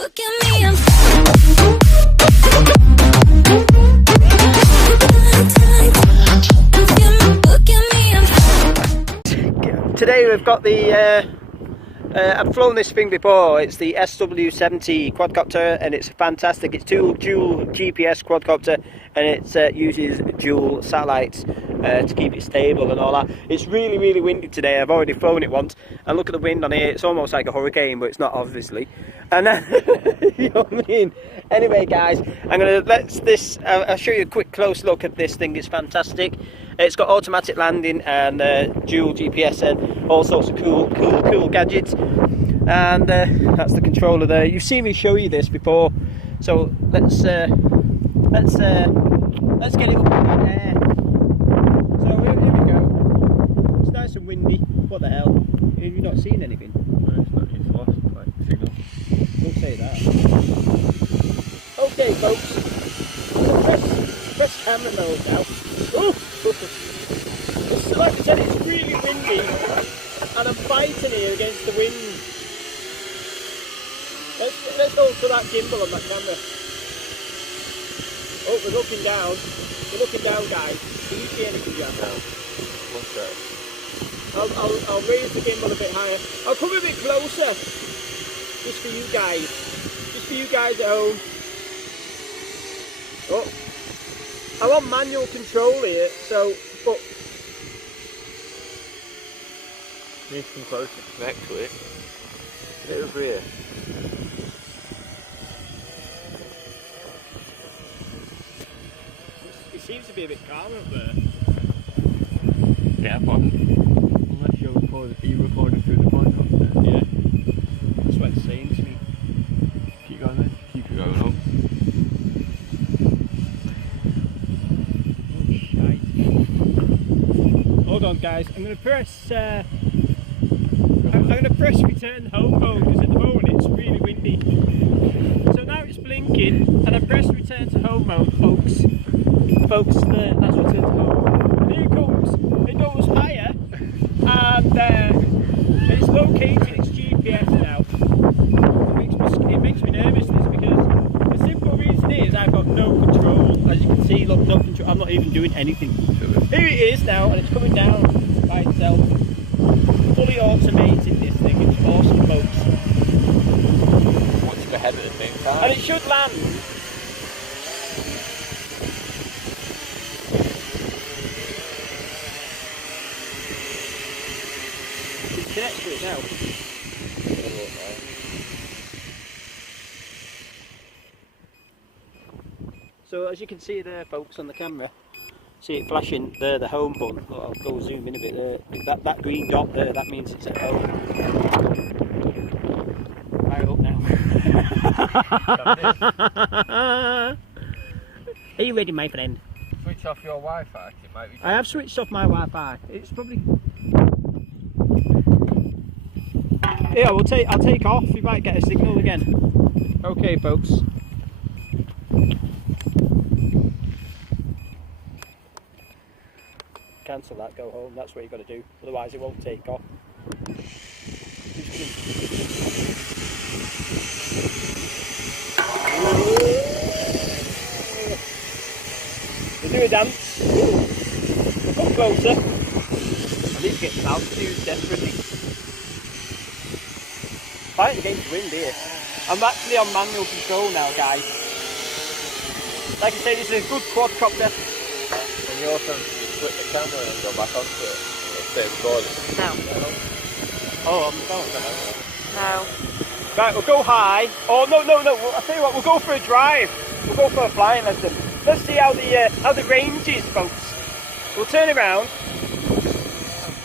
Look at me, I'm Today we've got the I've flown this thing before. It's the SW70 quadcopter, and it's fantastic. It's dual GPS quadcopter, and it uses dual satellites to keep it stable and all that. It's really windy today. I've already flown it once, and look at the wind on here. It's almost like a hurricane, but it's not, obviously. And you know what I mean. Anyway, guys, I'm gonna I'll show you a quick close look at this thing. It's fantastic. It's got automatic landing and dual GPS and all sorts of cool gadgets. And that's the controller there. You've seen me show you this before, so let's get it up in the air. So here we go. It's nice and windy. What the hell? Have you not seen anything? No, it's not. It's lost, like, signal. Don't say that. Okay, folks. Press camera mode now. Ooh. It's, like I said, it's really windy, and I'm fighting here against the wind. Let's go to that gimbal on that camera. Oh, we're looking down. We're looking down, guys. Can you see anything, Jack? No. One sec. I'll raise the gimbal a bit higher. I'll come a bit closer, just for you guys. Just for you guys at home. Oh, I'm on manual control here, so but. Need to come closer to connect to it. Get it over here. It seems to be a bit calm up there. Yeah, but unless you're recording, are you recording through the podcast? Yeah. That's what it's saying to me. Keep going then. Keep it going up. Oh, shite. Hold on, guys. I'm going to press. I'm going to press return home mode because at the moment it's really windy. So now it's blinking, and I press return to home mode, folks. Folks, there, that's return to home. And here it comes. It goes higher, and it's locating its GPS now. It makes me nervous, this, because the simple reason is I've got no control. As you can see, look, no control. I'm not even doing anything. Here it is now, and it's coming down by itself. Fully automated, this thing. It's awesome, folks. Watching ahead at the same time. And it should land. It's connected to it now. So as you can see there, folks, on the camera, see it flashing there, the home button. Oh, I'll go zoom in a bit there. That green dot there, that means it's at home. Fire it up now. Are you ready, my friend? Switch off your Wi-Fi. It might be. I have switched off my Wi-Fi. It's probably. Yeah, I'll take off. You might get a signal again. Okay, folks. Cancel that, go home, that's what you've got to do, otherwise it won't take off. We'll do a dance. Come closer. I need to get some altitude desperately. Fighting against the wind here. I'm actually on manual control now, guys. Like I say, this is a good quadcopter. And you also flip the camera and go back onto it. It'll stay recording. no, Oh, on the phone. no. Right, we'll go high. Oh, no. I'll tell you what, we'll go for a drive. We'll go for a flying lesson. Let's see how the range is, folks. We'll turn around.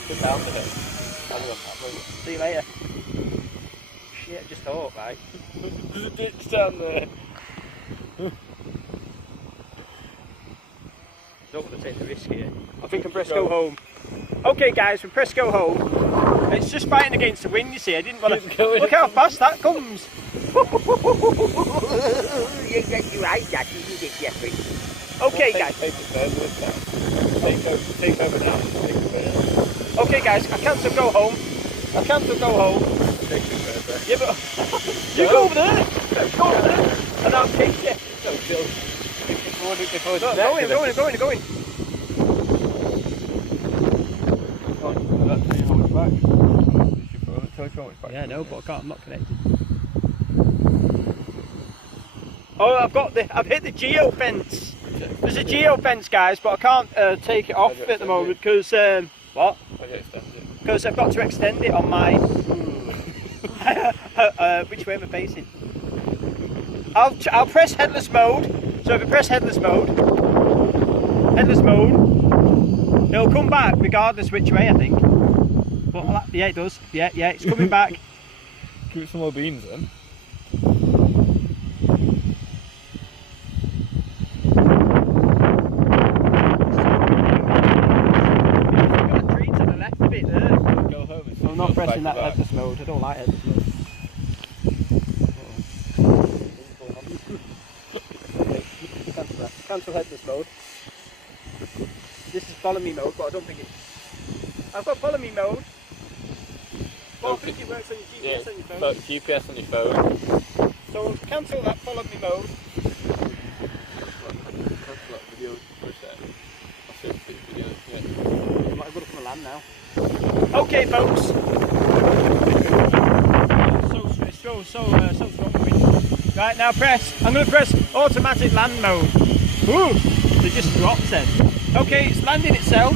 Get down to it. See you later. Shit, I just thought, right? There's a ditch down there. Don't want to take the risk here. I think I'm press go home. Okay, guys, we press go home. It's just fighting against the wind, you see. I didn't want to. Look how fast that comes. Okay, guys. Take it further this time. Take over now. Take it further. Okay, guys, I cancel go home. Take it further. Yeah, but you go over there. Go on, and I'll chase you. No, Phil. Before Go, going. That's me how much back. Tell us how much back. Yeah, no, but I can't. I'm not connected. Oh, I've hit the geo fence. There's a geo fence, guys, but I can't take it off at the moment because what? Because I've got to extend it on my. Which way am I facing? I'll press headless mode. So if I press headless mode, it'll come back regardless which way, I think. But yeah, it does. Yeah, it's coming back. Give it some more beans then. I'm not pressing that headless mode. I don't like headless mode. Cancel headless mode. This is follow me mode, but I don't think it's. I've got follow me mode. But I think it works on your GPS on your phone. GPS on your phone. So cancel that follow me mode. Cancel that video for a sec. I'll show you the video. Yeah. I might go up on the land now. Okay, folks. So strong. Right now, press. I'm going to press automatic land mode. Ooh, they just dropped then. Okay, it's landing itself.